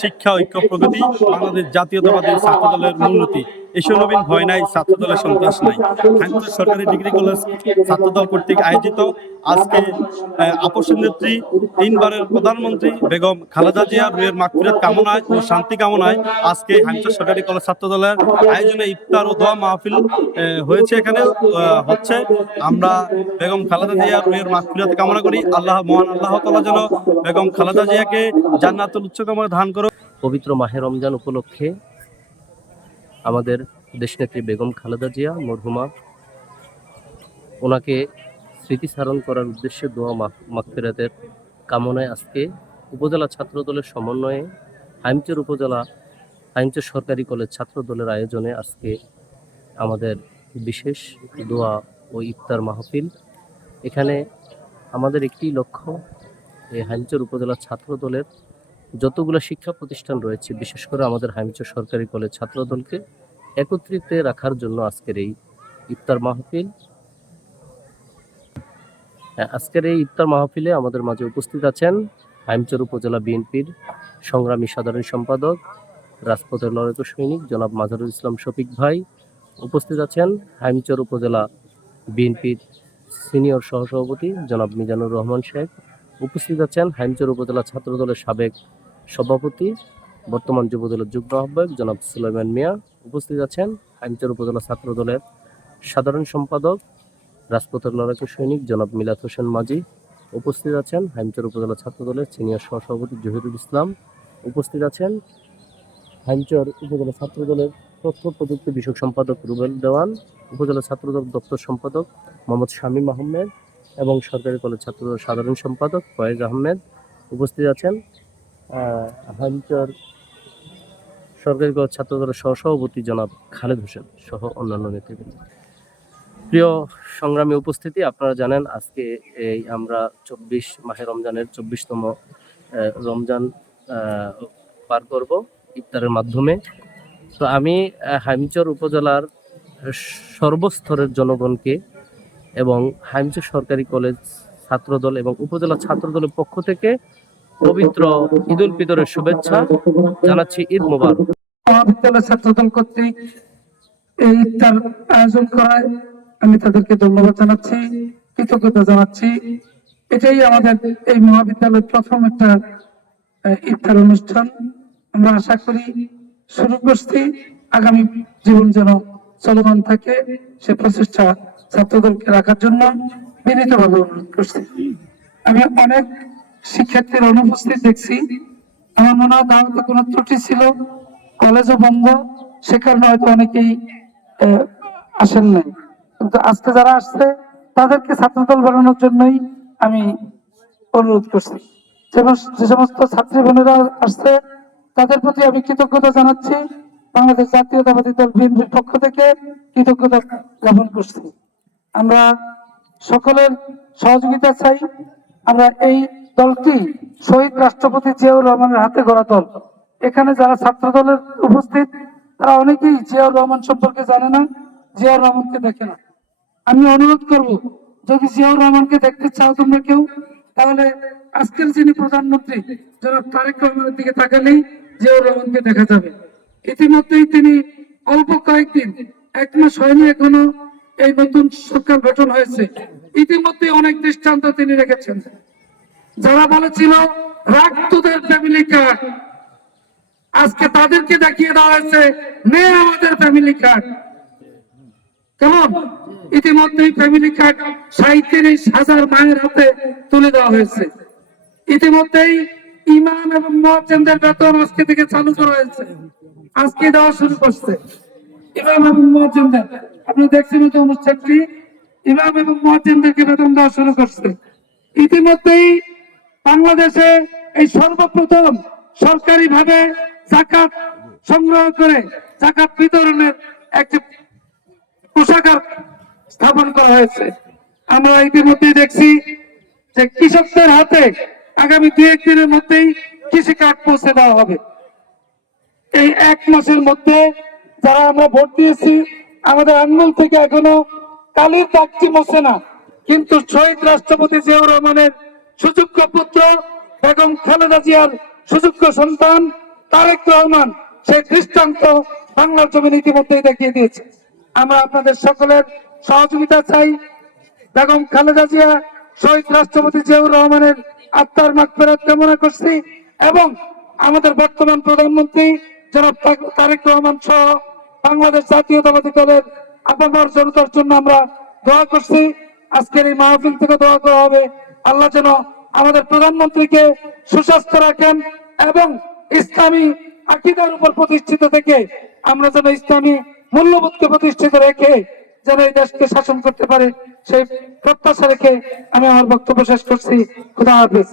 শিক্ষা ঐক্য প্রগতি বাংলাদেশ জাতীয়তাবাদী ছাত্র দলের মূলনীতি। এসব নবীন ভয় নাই, ছাত্র দলের সন্ত্রাস নাই। খানপুর সরকারি ডিগ্রি কলেজ ছাত্র দল কর্তৃক আয়োজিত আজকে আপসের নেত্রী তিনবারের প্রধানমন্ত্রী বেগম খালেদা জিয়া রুহের মাগফিরাত কামনায় ও শান্তি কামনায় আজকে খানপুর সরকারি কলেজ ছাত্র দলের আয়োজনে ইফতার ও দোয়া মাহফিল হয়েছে। এখানে হচ্ছে আমরা বেগম খালেদা জিয়া রুহের মাগফিরাত কামনা করি। মহান আল্লাহ তাআলা যেন বেগম খালেদা জিয়াকে জান্নাতুল উচ্চকামনা দান করুন। পবিত্র মাহে রমজান উপলক্ষে আমাদের দেশনেত্রী বেগম খালেদা জিয়া মরহুমা ওনাকে স্মৃতিচারণ করার উদ্দেশ্যে দোয়া মাগফিরাতের কামনায় আজকে উপজেলা ছাত্র দলের সমন্বয়ে হাইমচর সরকারি কলেজ ছাত্র দলের আয়োজনে আজকে আমাদের বিশেষ দোয়া ও ইফতার মাহফিল। এখানে আমাদের একটি লক্ষ্য, এই হাইমচর উপজেলা ছাত্র দলের যতগুলো শিক্ষা প্রতিষ্ঠান রয়েছে, বিশেষ করে আমাদের হাইমচর সরকারি কলেজ ছাত্র দলকে একত্রিত রাখার জন্য আজকের এই ইফতার মাহফিল। আজকের এই ইফতার মাহফিলে আমাদের মাঝে উপস্থিত আছেন হাইমচর উপজেলা বিএনপির সংগ্রামী সাধারণ সম্পাদক, রাজপথের লড়াকু সৈনিক জনাব মাজারুল ইসলাম শফিক ভাই। উপস্থিত আছেন হাইমচর উপজেলা বিএনপির সিনিয়র সহসভাপতি জনাব মিজানুর রহমান শেখ। উপস্থিত আছেন হাইমচর উপজেলা ছাত্র দলের সাবেক সভাপতি, বর্তমান যুবদলের যুগ্ম আহ্বায়ক জনাব সুলাইমান মিয়া। উপস্থিত আছেন হাইমচর উপজেলা ছাত্র দলের সাধারণ সম্পাদক, রাজপথের লড়াকু সৈনিক জনাব মিলাদ হোসেন মাঝি। উপস্থিত আছেন হাইমচর উপজেলা ছাত্র দলের সিনিয়র সহসভাপতি জহিরুল ইসলাম। উপস্থিত আছেন হাইমচর উপজেলা ছাত্র দলের তথ্য প্রযুক্তি বিষয়ক সম্পাদক রুবেল দেওয়ান, উপজেলা ছাত্রদল দপ্তর সম্পাদক মোহাম্মদ শামীম আহমেদ এবং সরকারি কলেজ ছাত্রদল সাধারণ সম্পাদক ফয়েজ আহমেদ। উপস্থিত আছেন হাইমচর সরকারি কলেজ ছাত্রদলের সহসভাপতি জনাব খালেদ হোসেন সহ অন্যান্য নেতৃবৃন্দ। প্রিয় সংগ্রামী উপস্থিতি, আপনারা জানেন আজকে এই আমরা 24 মাহে রমজানের 24তম রমজান পার করব ইফতারের মাধ্যমে। তো আমি হাইমচর উপজেলার সর্বস্তরের জনগণকে এবং হাইমচর সরকারি কলেজ ছাত্রদল এবং উপজেলা ছাত্রদলের পক্ষ থেকে পবিত্র ঈদ উল ফিতরের শুভেচ্ছা জানাচ্ছি। ঈদ মোবারক। মহাবিদ্যালয় ছাত্রদল কর্তৃক এই ইফতার আয়োজন করায় আমি তাদেরকে ধন্যবাদ জানাচ্ছি, কৃতজ্ঞতা জানাচ্ছি। এটাই আমাদের এই মহাবিদ্যালয়ের প্রথম একটা ইফতার অনুষ্ঠান। আমরা আশা করি শুরু করছি, আগামী জীবন যেন চলমান থাকে সে প্রচেষ্টা ছাত্রদলকে রাখার জন্য বিনীতভাবে অনুরোধ করছি। আমি অনেক শিক্ষার্থীর অনুপস্থিত দেখছি। আমার মনে হয় দাওয়াতে কোনো ত্রুটি ছিল, কলেজও বন্ধ, সে কারণে হয়তো অনেকেই আসেন নাই। কিন্তু আজকে যারা আসছে তাদেরকে ছাত্রদল বানানোর জন্যই আমি অনুরোধ করছি। যে সমস্ত ছাত্রী বোনেরা আসছে তাদের প্রতি আমি কৃতজ্ঞতা জানাচ্ছি। বাংলাদেশ জাতীয়তাবাদী দল বিএনপির পক্ষ থেকে কৃতজ্ঞতা জ্ঞাপন করছি। আমরা সকলের সহযোগিতা চাই। আমরা এই দলটি শহীদ রাষ্ট্রপতি জিয়াউর রহমানের হাতে গড়া দল। এখানে যারা ছাত্র দলের উপস্থিত তারা অনেকেই জিয়াউর রহমান সম্পর্কে জানে না, জিয়াউর রহমানকে দেখে না। আমি অনুরোধ করব, যদি জিয়াউর রহমানকে দেখতে চাও তোমরা কেউ, তাহলে আজকের যিনি প্রধানমন্ত্রী জনাব তারেক রহমানের দিকে তাকালেই জিয়াউর রহমানকে দেখা যাবে। ইতিমধ্যেই তিনি অল্প কয়েকদিন, 1 মাস হয়নি এখনো এই নতুন সরকার গঠন হয়েছে, ইতিমধ্যে অনেক দৃষ্টান্ত তিনি রেখেছেন। যারা বলেছিল রাখ তোদের ফ্যামিলি কার্ড, আজকে তাদেরকে দেখিয়ে দেওয়া হয়েছে নে আমাদের ফ্যামিলি কার্ড। কেমন? ইতিমধ্যেই ফ্যামিলি কার্ড 37,000 মায়ের হাতে তুলে দেওয়া হয়েছে। ইতিমধ্যেই ইমাম এবং মুয়াজ্জিনদের বেতন আজকে থেকে চালু করা হয়েছে, আজকে দেওয়া শুরু করছে। ইমাম এবং মুয়াজ্জিনদের, আপনি দেখছেন তো অনুষ্ঠানটি, ইমাম এবং মুয়াজ্জিনদেরকে বেতন দেওয়া শুরু করছে। ইতিমধ্যেই বাংলাদেশে এই সর্বপ্রথম সরকারিভাবে যাকাত সংগ্রহ করে যাকাত বিতরণের একটি কোষাগার স্থাপন করা হয়েছে। আমরা ইতিমধ্যে দেখছি যে কৃষকদের হাতে আগামী 2-1 দিনের মধ্যেই কৃষি কার্ড পৌঁছে দেওয়া হবে। এই 1 মাসের মধ্যে যারা আমরা ভোট দিয়েছি, আমাদের আঙ্গুল থেকে এখনো কালির দাগটি মোছে না, কিন্তু শহীদ রাষ্ট্রপতি জিয়াউর রহমানের সুযোগ্য পুত্র বেগম খালেদা জিয়ার সুযোগ্য সন্তান তারেক রহমান সেই দৃষ্টান্ত বাংলার জমিন ইতিমধ্যেই দেখিয়ে দিয়েছে। আমরা আপনাদের সকলের সহযোগিতা চাই। বেগম খালেদা জিয়া, শহীদ রাষ্ট্রপতি জিয়াউর রহমানের আত্মার মাগফিরাত কামনা করছি এবং আমাদের বর্তমান প্রধানমন্ত্রী জনাব তারেক রহমান সহ বাংলাদেশ জাতীয়তাবাদী দলের আপামর জনতার জন্য আমরা দোয়া করছি। আজকের এই মাহফিল থেকে দোয়া করা হবে আল্লাহ যেন আমাদের প্রধানমন্ত্রীকে সুস্বাস্থ্য রাখেন এবং ইসলামী আকীদার উপর প্রতিষ্ঠিত থেকে আমরা যেন ইসলামী মূল্যবোধকে প্রতিষ্ঠিত রেখে যেন এই দেশকে শাসন করতে পারে সেই প্রত্যাশা রেখে আমি আমার বক্তব্য শেষ করছি। খুদা হাফেজ।